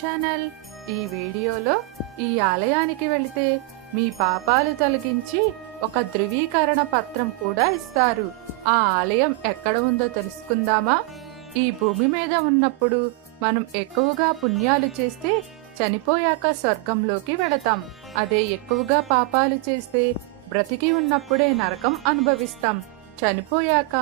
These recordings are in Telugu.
ఛానల్. ఈ వీడియోలో ఈ ఆలయానికి వెళితే మీ పాపాలు తొలగించి ఒక ధృవీకరణ పత్రం కూడా ఇస్తారు. ఆ ఆలయం ఎక్కడ ఉందో తెలుసుకుందామా? ఈ భూమి మీద ఉన్నప్పుడు మనం ఎక్కువగా పుణ్యాలు చేస్తే చనిపోయాక స్వర్గంలోకి వెళతాం. అదే ఎక్కువగా పాపాలు చేస్తే బ్రతికి ఉన్నప్పుడే నరకం అనుభవిస్తాం. చనిపోయాక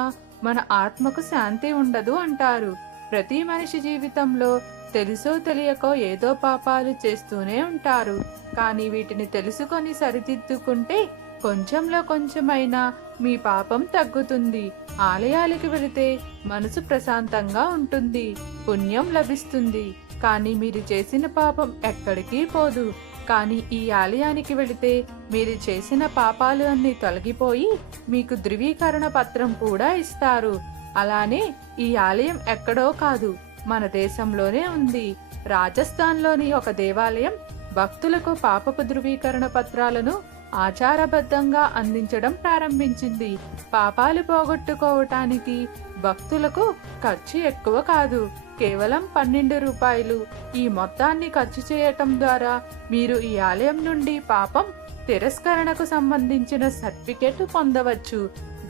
మన ఆత్మకు శాంతి ఉండదు అంటారు. ప్రతి మనిషి జీవితంలో తెలుసో తెలియకో ఏదో పాపాలు చేస్తూనే ఉంటారు. కానీ వీటిని తెలుసుకొని సరిదిద్దుకుంటే కొంచెంలో కొంచెమైనా మీ పాపం తగ్గుతుంది. ఆలయాలకు వెళితే మనసు ప్రశాంతంగా ఉంటుంది, పుణ్యం లభిస్తుంది. కానీ మీరు చేసిన పాపం ఎక్కడికి పోదు. కానీ ఈ ఆలయానికి వెళితే మీరు చేసిన పాపాలు అన్ని తొలగిపోయి మీకు ధృవీకరణ పత్రం కూడా ఇస్తారు. అలానే ఈ ఆలయం ఎక్కడో కాదు, మన దేశంలోనే ఉంది. రాజస్థాన్లోని ఒక దేవాలయం భక్తులకు పాపపు ధృవీకరణ పత్రాలను ఆచారబద్ధంగా అందించడం ప్రారంభించింది. పాపాలు పోగొట్టుకోవటానికి భక్తులకు ఖర్చు ఎక్కువ కాదు, కేవలం 12 రూపాయలు. ఈ మొత్తాన్ని ఖర్చు చేయటం ద్వారా మీరు ఈ ఆలయం నుండి పాపం తిరస్కరణకు సంబంధించిన సర్టిఫికెట్ పొందవచ్చు.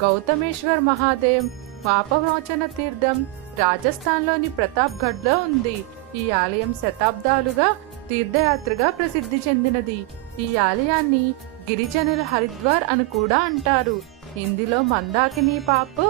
గౌతమేశ్వర్ మహాదేవ్ పాపమోచన తీర్థం రాజస్థాన్లోని ప్రతాప్గఢ్లో ఉంది. ఈ ఆలయం శతాబ్దాలుగా తీర్థయాత్రగా ప్రసిద్ధి చెందినది. ఈ ఆలయాన్ని గిరిజనుల హరిద్వార్ అని కూడా అంటారు. ఇందులో మందాకిని పాప్,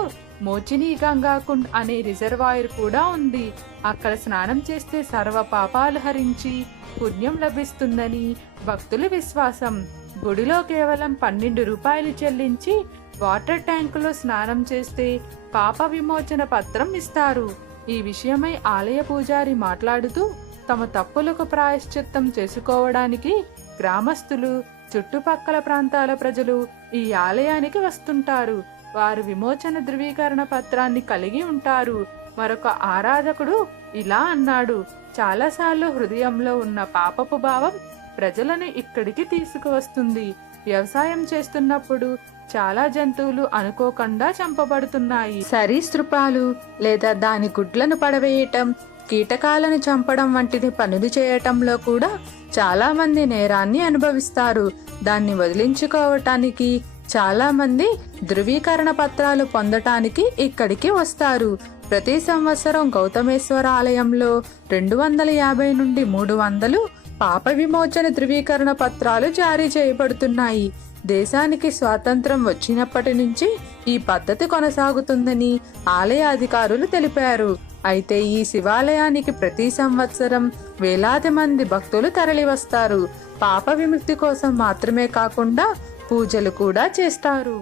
మోచిని గంగాకుండ్ అనే రిజర్వాయర్ కూడా ఉంది. అక్కడ స్నానం చేస్తే సర్వ పాపాలు హరించి పుణ్యం లభిస్తుందని భక్తుల విశ్వాసం. గుడిలో కేవలం 12 రూపాయలు చెల్లించి వాటర్ ట్యాంకులో స్నానం చేస్తే పాప విమోచన పత్రం ఇస్తారు. ఈ విషయమై ఆలయ పూజారి మాట్లాడుతూ తమ తప్పులకు ప్రాయశ్చిత్తం చేసుకోవడానికి గ్రామస్తులు, చుట్టుపక్కల ప్రాంతాల ప్రజలు ఈ ఆలయానికి వస్తుంటారు. వారు విమోచన ధృవీకరణ పత్రాన్ని కలిగి ఉంటారు. మరొక ఆరాధకుడు ఇలా అన్నాడు, చాలాసార్లు హృదయంలో ఉన్న పాపపు భావం ప్రజలను ఇక్కడికి తీసుకువస్తుంది. వ్యవసాయం చేస్తున్నప్పుడు చాలా జంతువులు అనుకోకుండా చంపబడుతున్నాయి. సరీసృపాలు లేదా దాని గుడ్లను పడవేయటం, కీటకాలను చంపడం వంటిది పనులు చేయటంలో కూడా చాలా మంది నేరాన్ని అనుభవిస్తారు. దాన్ని వదిలించుకోవటానికి చాలా మంది ధృవీకరణ పత్రాలు పొందటానికి ఇక్కడికి వస్తారు. ప్రతి సంవత్సరం గౌతమేశ్వర ఆలయంలో 250 నుండి 300 పాప విమోచన ధృవీకరణ పత్రాలు జారీ చేయబడుతున్నాయి. దేశానికి స్వాతంత్రం వచ్చినప్పటి నుంచి ఈ పద్ధతి కొనసాగుతుందని ఆలయ అధికారులు తెలిపారు. అయితే ఈ శివాలయానికి ప్రతి సంవత్సరం వేలాది మంది భక్తులు తరలివస్తారు. పాప విముక్తి కోసం మాత్రమే కాకుండా పూజలు కూడా చేస్తారు.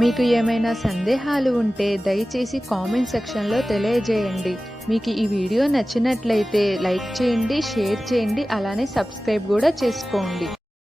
మీకు ఏమైనా సందేహాలు ఉంటే దయచేసి కామెంట్ సెక్షన్లో తెలియజేయండి. మీకు ఈ వీడియో నచ్చినట్లయితే లైక్ చేయండి, షేర్ చేయండి, అలానే సబ్స్క్రైబ్ కూడా చేసుకోండి.